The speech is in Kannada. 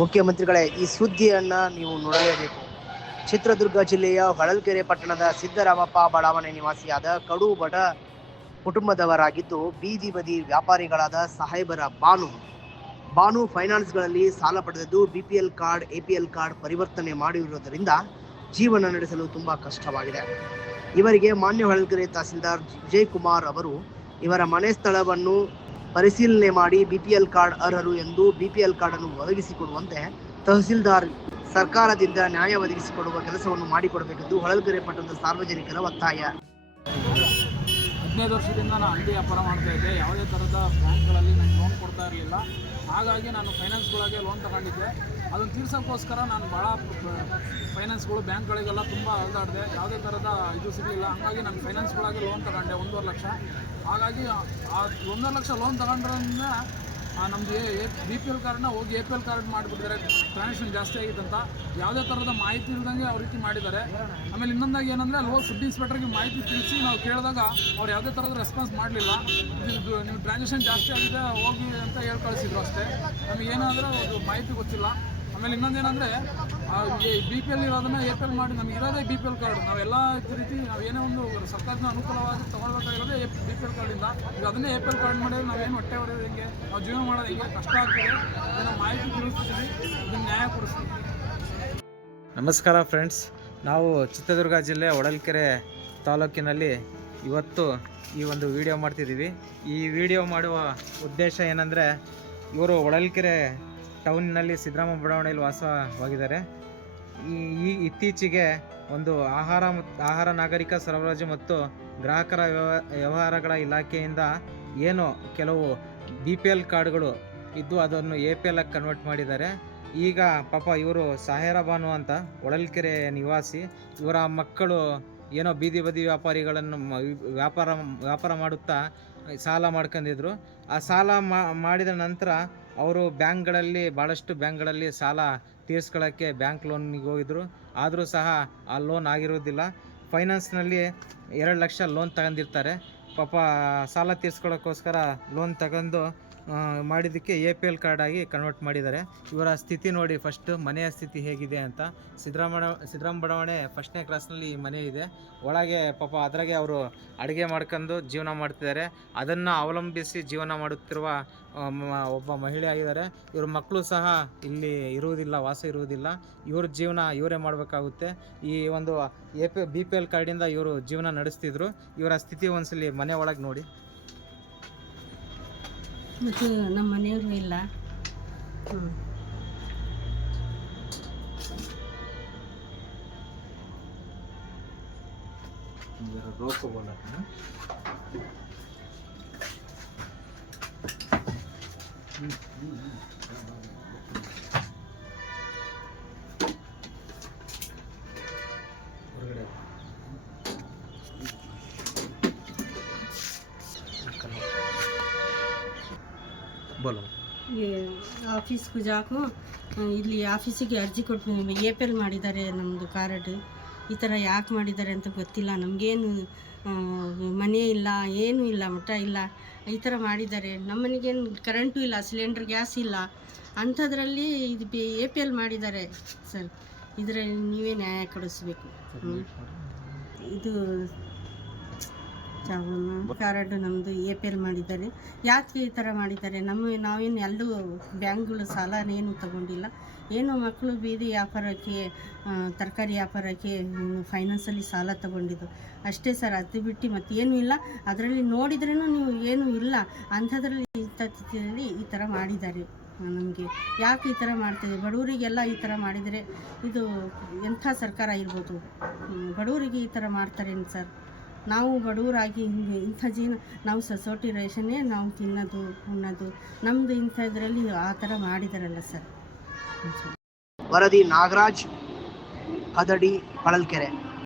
ಮುಖ್ಯಮಂತ್ರಿಗಳೇ, ಈ ಸುದ್ದಿಯನ್ನು ನೀವು ನೋಡಲೇಬೇಕು. ಚಿತ್ರದುರ್ಗ ಜಿಲ್ಲೆಯ ಹೊಳಲ್ಕೆರೆ ಪಟ್ಟಣದ ಸಿದ್ದರಾಮಪ್ಪ ಬಡಾವಣೆ ನಿವಾಸಿಯಾದ ಕಡು ಬಡ ಕುಟುಂಬದವರಾಗಿದ್ದು, ಬೀದಿ ಬದಿ ವ್ಯಾಪಾರಿಗಳಾದ ಸಾಹೇಬರ ಬಾನು ಫೈನಾನ್ಸ್ಗಳಲ್ಲಿ ಸಾಲ ಪಡೆದಿದ್ದು, BPL ಕಾರ್ಡ್, APL ಕಾರ್ಡ್ ಪರಿವರ್ತನೆ ಮಾಡಿರುವುದರಿಂದ ಜೀವನ ನಡೆಸಲು ತುಂಬಾ ಕಷ್ಟವಾಗಿದೆ. ಇವರಿಗೆ ಮಾನ್ಯ ಹೊಳಲ್ಕೆರೆ ತಹಸೀಲ್ದಾರ್ ವಿಜಯಕುಮಾರ್ ಅವರು ಇವರ ಮನೆ ಸ್ಥಳವನ್ನು ಪರಿಶೀಲನೆ ಮಾಡಿ BPL ಕಾರ್ಡ್ ಅರ್ಹರು ಎಂದು BPL ಕಾರ್ಡ್ ಅನ್ನು ಒದಗಿಸಿಕೊಡುವಂತೆ ತಹಸೀಲ್ದಾರ್ ಸರ್ಕಾರದಿಂದ ನ್ಯಾಯ ಒದಗಿಸಿಕೊಡುವ ಕೆಲಸವನ್ನು ಮಾಡಿಕೊಡಬೇಕೆಂದು ಹೊಳಲ್ಕೆರೆ ಪಟ್ಟಣದ ಸಾರ್ವಜನಿಕರ ಒತ್ತಾಯ. 15 ವರ್ಷದಿಂದ ನಾನು ಅಂಗಡಿ ವ್ಯಾಪಾರ ಮಾಡ್ತಾ ಇದ್ದೆ. ಯಾವುದೇ ಥರದ ಬ್ಯಾಂಕ್ಗಳಲ್ಲಿ ನನಗೆ ಲೋನ್ ಕೊಡ್ತಾ ಇರಲಿಲ್ಲ. ಹಾಗಾಗಿ ನಾನು ಫೈನಾನ್ಸ್ಗಳಿಗೆ ಲೋನ್ ತಗೊಂಡಿದ್ದೆ. ಅದನ್ನು ತೀರ್ಸೋಕ್ಕೋಸ್ಕರ ನಾನು ಭಾಳ ಫೈನಾನ್ಸ್ಗಳು ಬ್ಯಾಂಕ್ಗಳಿಗೆಲ್ಲ ತುಂಬ ಅಲ್ದಾಡಿದೆ. ಯಾವುದೇ ಥರದ ಇದು ಸಿಗಲಿಲ್ಲ. ಹಾಗಾಗಿ ನಾನು ಫೈನಾನ್ಸ್ಗಳಿಗೆ ಲೋನ್ ತಗೊಂಡೆ 1.5 ಲಕ್ಷ. ಹಾಗಾಗಿ ಆ 1.5 ಲಕ್ಷ ಲೋನ್ ತಗೊಂಡ್ರಿಂದ ನಮ್ಮದು BPL ಕಾರ್ಡ್ನ ಹೋಗಿ APL ಕಾರ್ಡ್ ಮಾಡಿಬಿಟ್ಟಿದ್ದಾರೆ. ಟ್ರಾನ್ಸಾಕ್ಷನ್ ಜಾಸ್ತಿ ಆಗಿತ್ತಂತ ಯಾವುದೇ ಥರದ ಮಾಹಿತಿ ಇಲ್ದಂಗೆ ಅವ್ರ ರೀತಿ ಮಾಡಿದ್ದಾರೆ. ಆಮೇಲೆ ಇನ್ನೊಂದಾಗಿ ಏನಂದರೆ ಅಲ್ಲಿ ಹೋಗಿ ಫುಡ್ ಇನ್ಸ್ಪೆಕ್ಟರ್ಗೆ ಮಾಹಿತಿ ತಿಳಿಸಿ ನಾವು ಕೇಳಿದಾಗ ಅವ್ರು ಯಾವುದೇ ಥರದ ರೆಸ್ಪಾನ್ಸ್ ಮಾಡಲಿಲ್ಲ. ನೀವು ಟ್ರಾನ್ಸಾಕ್ಷನ್ ಜಾಸ್ತಿ ಆಗಿದೆ ಹೋಗಿ ಅಂತ ಹೇಳಿ ಕಳಿಸಿದ್ರು ಅಷ್ಟೇ. ನಮಗೇನಾದರೂ ಅದು ಮಾಹಿತಿ ಗೊತ್ತಿಲ್ಲ. ಆಮೇಲೆ ಇನ್ನೊಂದೇನೆಂದರೆ BPL ಇರೋದನ್ನು APL ಮಾಡಿ ನಮಗೆ ಇರೋದೇ BPL ಕಾರ್ಡ್. ನಾವೆಲ್ಲ ರೀತಿ ನಾವು ಏನೇ ಒಂದು ಸರ್ಕಾರದ ಅನುಕೂಲವಾಗಿ ತೊಗೊಳ್ಬೇಕಾಗಿರೋದೇ BPL ಕಾರ್ಡಿಂದ. ಈಗ ಅದನ್ನೇ APL ಕಾರ್ಡ್ ಮಾಡಿದ್ರೆ ನಾವೇನು ಹೊಟ್ಟೆ ಹೊಡೆಯೋದು ಹೆಂಗೆ, ನಾವು ಜೀವನ ಮಾಡೋದು ಹೆಂಗೆ ಕಷ್ಟ ಆಗ್ತದೆ. ಅದನ್ನು ಮಾಹಿತಿ ತಿಳಿಸ್ತೀವಿ, ಅದನ್ನು ನ್ಯಾಯ ಕೊಡಿಸ್ತೀವಿ. ನಮಸ್ಕಾರ ಫ್ರೆಂಡ್ಸ್, ನಾವು ಚಿತ್ರದುರ್ಗ ಜಿಲ್ಲೆ ಹೊಳಲ್ಕೆರೆ ತಾಲೂಕಿನಲ್ಲಿ ಇವತ್ತು ಈ ಒಂದು ವಿಡಿಯೋ ಮಾಡ್ತಿದ್ದೀವಿ. ಈ ವಿಡಿಯೋ ಮಾಡುವ ಉದ್ದೇಶ ಏನಂದರೆ, ಇವರು ಹೊಳಲ್ಕೆರೆ ಟೌನ್ನಲ್ಲಿ ಸಿದ್ದರಾಮ ಬಡಾವಣೆಯಲ್ಲಿ ವಾಸವಾಗಿದ್ದಾರೆ. ಈ ಇತ್ತೀಚೆಗೆ ಒಂದು ಆಹಾರ ನಾಗರಿಕ ಸರಬರಾಜು ಮತ್ತು ಗ್ರಾಹಕರ ವ್ಯವಹಾರಗಳ ಇಲಾಖೆಯಿಂದ ಏನು ಕೆಲವು BPL ಕಾರ್ಡ್ಗಳು ಇದ್ದು ಅದನ್ನು APL ಆಗಿ ಕನ್ವರ್ಟ್ ಮಾಡಿದ್ದಾರೆ. ಈಗ ಪಾಪ ಇವರು ಸಾಹೇರ ಬಾನು ಅಂತ ಹೊಳಲ್ಕೆರೆ ನಿವಾಸಿ. ಇವರ ಮಕ್ಕಳು ಏನೋ ಬೀದಿ ಬದಿ ವ್ಯಾಪಾರಿಗಳನ್ನು ವ್ಯಾಪಾರ ಮಾಡುತ್ತಾ ಸಾಲ ಮಾಡ್ಕೊಂಡಿದ್ರು. ಆ ಸಾಲ ಮಾಡಿದ ನಂತರ ಅವರು ಭಾಳಷ್ಟು ಬ್ಯಾಂಕ್ಗಳಲ್ಲಿ ಸಾಲ ತೀರಿಸ್ಕೊಳ್ಳೋಕ್ಕೆ ಬ್ಯಾಂಕ್ ಲೋನಿಗೆ ಹೋಗಿದ್ರು. ಆದರೂ ಸಹ ಆ ಲೋನ್ ಆಗಿರೋದಿಲ್ಲ. ಫೈನಾನ್ಸ್ನಲ್ಲಿ 2 ಲಕ್ಷ ಲೋನ್ ತಗೊಂಡಿರ್ತಾರೆ. ಪಾಪ ಸಾಲ ತೀರಿಸ್ಕೊಳ್ಳೋಕ್ಕೋಸ್ಕರ ಲೋನ್ ತಗೊಂಡು ಮಾಡಿದ್ದಕ್ಕೆ APL ಕಾರ್ಡ್ ಆಗಿ ಕನ್ವರ್ಟ್ ಮಾಡಿದ್ದಾರೆ. ಇವರ ಸ್ಥಿತಿ ನೋಡಿ ಫಸ್ಟ್, ಮನೆಯ ಸ್ಥಿತಿ ಹೇಗಿದೆ ಅಂತ. ಸಿದ್ದರಾಮ ಬಡಾವಣೆ 1ನೇ ಕ್ರಾಸ್ನಲ್ಲಿ ಮನೆ ಇದೆ. ಒಳಗೆ ಪಾಪ ಅದ್ರಾಗೆ ಅವರು ಅಡುಗೆ ಮಾಡ್ಕೊಂಡು ಜೀವನ ಮಾಡ್ತಿದ್ದಾರೆ. ಅದನ್ನು ಅವಲಂಬಿಸಿ ಜೀವನ ಮಾಡುತ್ತಿರುವ ಒಬ್ಬ ಮಹಿಳೆ ಆಗಿದ್ದಾರೆ. ಇವ್ರ ಮಕ್ಕಳು ಸಹ ಇಲ್ಲಿ ವಾಸ ಇರುವುದಿಲ್ಲ. ಇವ್ರ ಜೀವನ ಇವರೇ ಮಾಡಬೇಕಾಗುತ್ತೆ. ಈ ಒಂದು BPL ಕಾರ್ಡಿಂದ ಇವರು ಜೀವನ ನಡೆಸ್ತಿದ್ರು. ಇವರ ಸ್ಥಿತಿ ಒಂದ್ಸಲಿ ಮನೆ ಒಳಗೆ ನೋಡಿ. ಮತ್ತು ನಮ್ಮ ಮನೆಯವರು ಇಲ್ಲ. ಆಫೀಸ್ಗೆ ಜಾಕು ಇಲ್ಲಿ ಆಫೀಸಿಗೆ ಅರ್ಜಿ ಕೊಟ್ಟು APL ಮಾಡಿದ್ದಾರೆ ನಮ್ಮದು ಕಾರ್ಡ್. ಈ ಥರ ಯಾಕೆ ಮಾಡಿದ್ದಾರೆ ಅಂತ ಗೊತ್ತಿಲ್ಲ. ನಮಗೇನು ಮನೆ ಇಲ್ಲ, ಏನೂ ಇಲ್ಲ, ಮಠ ಇಲ್ಲ, ಈ ಥರ ಮಾಡಿದ್ದಾರೆ. ನಮ್ಮ ಮನೆಗೇನು ಕರೆಂಟು ಇಲ್ಲ, ಸಿಲಿಂಡ್ರ್ ಗ್ಯಾಸ್ ಇಲ್ಲ, ಅಂಥದ್ರಲ್ಲಿ ಇದು APL ಮಾಡಿದ್ದಾರೆ ಸರ್. ಇದರಲ್ಲಿ ನೀವೇ ನ್ಯಾಯ ಕೊಡಿಸ್ಬೇಕು. ಇದು ಕಾರ್ಡ್ ನಮ್ಮದು APL ಮಾಡಿದ್ದಾರೆ. ಯಾಕೆ ಈ ಥರ ಮಾಡಿದ್ದಾರೆ? ನಾವೇನು ಎಲ್ಲೂ ಬ್ಯಾಂಕ್ಗಳು ಸಾಲ ಏನು ತಗೊಂಡಿಲ್ಲ. ಏನೋ ಮಕ್ಕಳು ಬೀದಿ ವ್ಯಾಪಾರಕ್ಕೆ, ತರಕಾರಿ ವ್ಯಾಪಾರಕ್ಕೆ ಫೈನಾನ್ಸಲ್ಲಿ ಸಾಲ ತಗೊಂಡಿದ್ದು ಅಷ್ಟೇ ಸರ್. ಅದು ಬಿಟ್ಟು ಮತ್ತೇನೂ ಇಲ್ಲ. ಅದರಲ್ಲಿ ನೋಡಿದ್ರೂ ನೀವು ಏನೂ ಇಲ್ಲ ಅಂಥದ್ರಲ್ಲಿ ಸ್ಥಿತಿಯಲ್ಲಿ ಈ ಥರ ಮಾಡಿದ್ದಾರೆ. ನಮಗೆ ಯಾಕೆ ಈ ಥರ ಮಾಡ್ತೀವಿ? ಬಡವರಿಗೆಲ್ಲ ಈ ಥರ ಮಾಡಿದರೆ ಇದು ಎಂಥ ಸರ್ಕಾರ ಇರ್ಬೋದು? ಬಡವರಿಗೆ ಈ ಥರ ಮಾಡ್ತಾರೇನು ಸರ್? ನಾವು ಬಡವರಾಗಿ ಇಂಥ ನಾವು ಸೊಸೈಟಿ ರೇಷನ್ನೇ ನಾವು ತಿನ್ನೋದು ಉಣ್ಣೋದು. ನಮ್ಮದು ಇಂಥದ್ರಲ್ಲಿ ಆ ಥರ ಮಾಡಿದಾರಲ್ಲ ಸರ್. ವರದಿ ನಾಗರಾಜ್ ಹದಡಿ, ಹೊಳಲ್ಕೆರೆ.